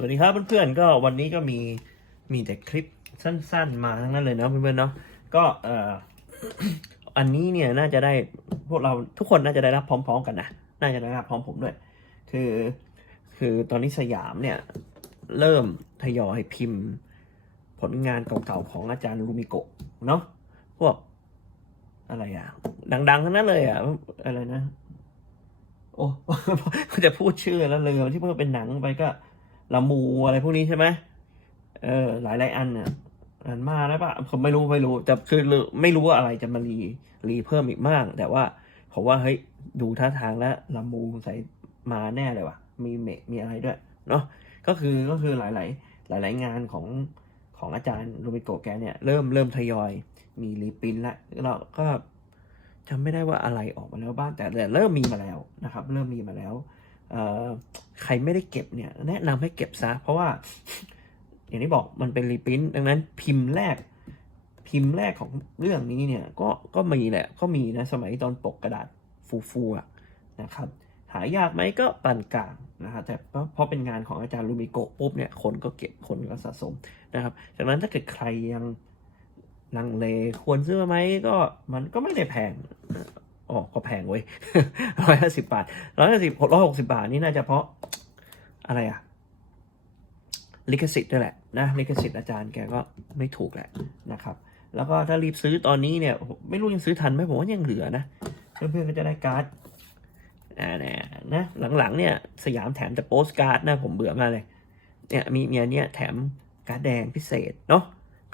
สวัสดีครับเพื่อนๆก็วันนี้ก็มีมีแต่คลิปสั้นๆ มาทั้งนั้นเลยนะเพื่อนๆเนาะก็เอ่ออันนี้เนี่ยน่าจะได้พวกเราทุกคนน่าจะได้รับพร้อม ๆ กันนะน่าจะได้รับพร้อมผมด้วย คือ คือตอนนี้สยามเนี่ยเริ่มทยอยพิมพ์ ผลงานเก่าๆของอาจารย์ลูมิโกะเนาะพวกอะไรอะ ดังๆทั้งนั้นเลยอะอะไรนะ โอ้จะพูดชื่อแล้วเลยที่เพิ่งเป็นหนังไปก็ ละมูอะไรพวกนี้ใช่ไหมเออหลายหลายอันเนี่ยอันมาแล้วปะผมไม่รู้ไม่รู้แต่คือไม่รู้ว่าอะไรจะมารีรีเพิ่มอีกมาก แต่ว่าผมว่าเฮ้ยดูท่าทางแล้วละมูใส่มาแน่เลยว่ะ มีเมมีอะไรด้วยเนาะก็คือก็คือหลายหลายหลายหลาย ๆ งานของของอาจารย์โรบิโกแกเนี่ยเริ่มเริ่มทยอยมีรีปินละเราก็จำไม่ได้ว่าอะไรออกมาแล้วบ้างแต่แต่เริ่มมีมาแล้วนะครับ เริ่มมีมาแล้ว เอ่อ ใครไม่ได้เก็บเนี่ยแนะนำให้เก็บซะ เพราะว่า อย่างที่บอกมันเป็นรีปรินต์ดังนั้นพิมพ์แรก พิมพ์แรกของเรื่องนี้เนี่ย ก็ก็มีแหละก็มีนะสมัยตอนปกกระดาษฟูๆนะครับ หายากไหมก็ปานกลางนะครับแต่เพราะเป็นงานของอาจารย์ลูมิโกะปุ๊บเนี่ยคนก็เก็บคนก็สะสมนะครับจากนั้นถ้าเกิดใครยังลังเลควรซื้อไหมก็มันก็ไม่ได้แพง อ๋อก็แพงเว้ยร้อยห้าสิบบาทร้อยห้าสิบร้อยหกสิบาทนี่น่าจะเพราะอะไรอะลิขสิทธิ์ด้วยแหละนะลิขสิทธิ์อาจารย์แกก็ไม่ถูกแหละนะครับ แล้วก็ถ้ารีบซื้อตอนนี้เนี่ย ไม่รู้ยังซื้อทันไหมผมว่ายังเหลือนะเพื่อนๆก็จะได้การ์ดอ่าเนี่ยนะหลังๆเนี่ยสยามแถมแต่โปสการ์ดนะผมเบื่อมากเลยเนี่ยมีเมียเนี่ยแถมการ์ดแดงพิเศษเนาะ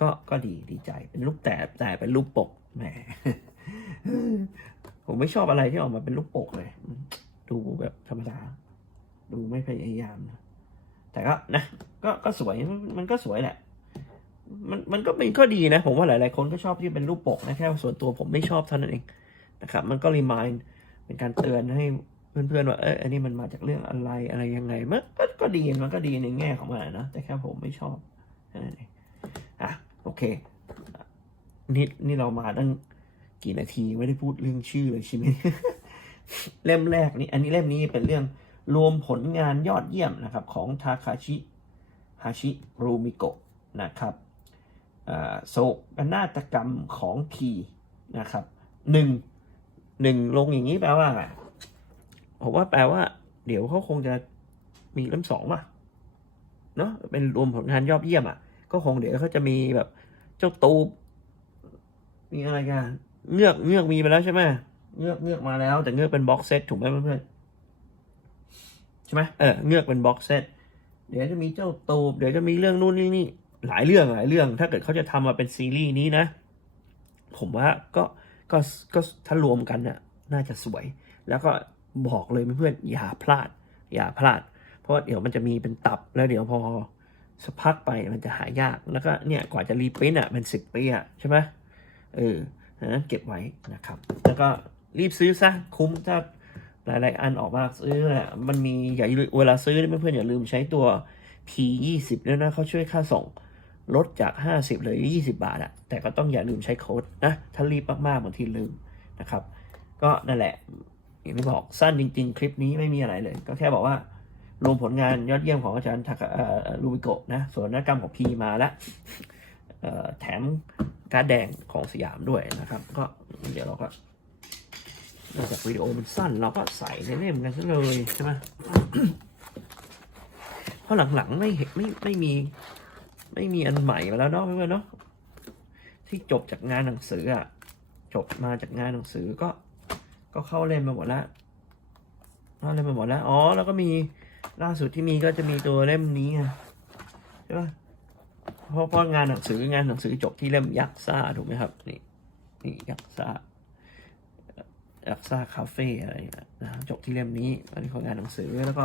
ก็ก็ดีดีใจเป็นรูปแต่แต่เป็นรูปปกแหม ผมไม่ชอบอะไรที่ออกมาเป็นรูปปกเลย ดูแบบธรรมดา ดูไม่พยายามนะแต่ก็นะก็ก็สวยมันก็สวยแหละ มันมันก็เป็นข้อดีนะ ผมว่าหลาย ๆ คนก็ชอบที่เป็นรูปปกนะแค่ส่วนตัวผมไม่ชอบเท่านั้นเองนะครับ มันก็รีมายเป็นการเตือนให้เพื่อน ๆ ว่าเอออันนี้มันมาจากเรื่องอะไรอะไรยังไงมันก็ก็ดีมันก็ดีในแง่ของมันนะแต่แค่ผมไม่ชอบแค่นั้นเองอะโอเค นี่นี่เรามาตั้ง กี่นาทีไม่ได้พูดเรื่องชื่อเลยใช่ไหมเล่มแรกนี่อันนี้เล่มนี้เป็นเรื่องรวมผลงานยอดเยี่ยมนะครับของทาคาชิฮาชิรูมิโกะนะครับโศกนาฏกรรมของพีนะครับหนึ่งหนึ่งลงอย่างนี้แปลว่าอะไรผมว่าแปลว่า เดี๋ยวเขาคงจะมีเล่มสองป่ะเนาะเป็นรวมผลงานยอดเยี่ยมอะ ก็คงเดี๋ยวเขาจะมีแบบเจ้าตูบมีอะไรกัน เงือกเงือกมีไปแล้วใช่ไหมเงือกเงือกมาแล้ว แต่เงือกเป็นบ็อกเซตถูกไหมเพื่อนๆใช่ไหมเออเงือกเป็นบ็อกเซตเดี๋ยวจะมีเจ้าตูบเดี๋ยวจะมีเรื่องนู่นนี่นี่หลายเรื่องหลายเรื่อง ถ้าเกิดเขาจะทำมาเป็นซีรีส์นี้นะ ผมว่าก็ก็ก็ถ้ารวมกันน่ะ น่าจะสวย แล้วก็บอกเลยเพื่อนๆอย่าพลาด อย่าพลาด เพราะเดี๋ยวมันจะมีเป็นตับแล้วเดี๋ยวพอสักพักไปมันจะหายากแล้วก็เนี่ยกว่าจะรีปรินอะเป็นสิบปีอะใช่ไหมเออ นั้นเก็บไว้นะครับ แล้วก็รีบซื้อซะคุ้มถ้าหลาย ๆ อันออกมาซื้อแหละมันมีอย่าลืมเวลาซื้อเพื่อนๆอย่าลืมใช้ตัว P 2 0แล้วยนะเขาช่วยค่าส่งลดจาก 50เหลือ20 บาทอะแต่ก็ต้องอย่าลืมใช้โค้ดนะ ถ้ารีบมาก ๆบางทีลืมนะครับ ก็นั่นแหละ อย่างที่บอกสั้นจริง ๆ คลิปนี้ไม่มีอะไรเลย ก็แค่บอกว่า รวมผลงานยอดเยี่ยมของอาจารย์ทากะเอ่อลูบิโกะนะส่วนนกรรมของพีมาแล้ว แถมการดแดงของสยามด้วยนะครับ ก็เดี๋ยวเราก็นอกจากวิดีโอมันสั้นเราก็ใส่ในเล่มกันซะเลยใช่ไหมเพราะหลังๆไม่เห็นไม่ไม่มี ไม่มีอันใหม่มาแล้วเนาะเพื่อนเนาะที่จบจากงานหนังสืออะจบมาจากงานหนังสือก็ ก็เข้าเล่มมาหมดแล้วเข้าเล่มมาหมดแล้วอ๋อแล้วก็มีล่าสุดที่มีก็จะมีตัวเล่มนี้ไงใช่ปะ เพราะเพราะงานหนังสืองานหนังสือจบที่เล่มยักษ์ซ่าถูกไหมครับ นี่นี่ยักษ์ซ่ายักษ์ซ่าคาเฟ่อะไรนะจบที่เล่มนี้อันนี้ของงานหนังสือแล้วก็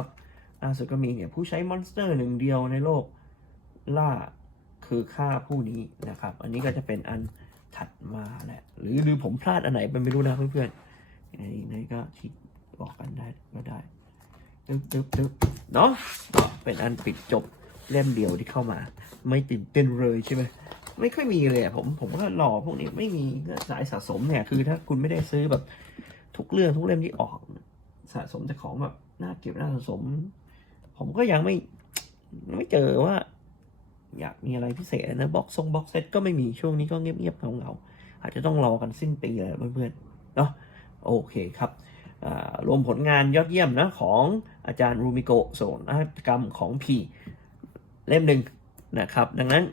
ล่าสุดก็มีเนี่ยผู้ใช้มอนสเตอร์หนึ่งเดียวในโลกล่าคือฆ่าผู้นี้นะครับ อันนี้ก็จะเป็นอันถัดมาแหละหรือหรือผมพลาดอันไหนเป็นไม่รู้นะเพื่อนๆอันนี้นี่ก็ที่บอกกันได้ก็ได้ตึ๊บตึ๊บตึ๊บเนาะเป็นอันปิดจบ เล่มเดียวที่เข้ามา ไม่ตื่นเต้นเลยใช่ไหมไม่ค่อยมีเลยผมผมก็รอพวกนี้ไม่มีสายสะสมเนี่ยคือถ้าคุณไม่ได้ซื้อแบบทุกเรื่องทุกเล่มที่ออก สะสมแต่ของแบบน่าเก็บน่าสะสม ผมก็ยังไม่ไม่เจอว่า อยากมีอะไรพิเศษนะบ็อกซงบ็อกเซตก็ไม่มีช่วงนี้ก็เงียบๆเงาๆอาจจะต้องรอกันสิ้นปีเลยเพื่อนๆเนาะโอเคครับรวมผลงานยอดเยี่ยมนะของอาจารย์รูมิโกะโสนกรรมของพี เล่มหนึ่งนะครับ ดังนั้น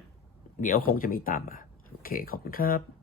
เดี๋ยวคงจะมีตามมา โอเค ขอบคุณครับ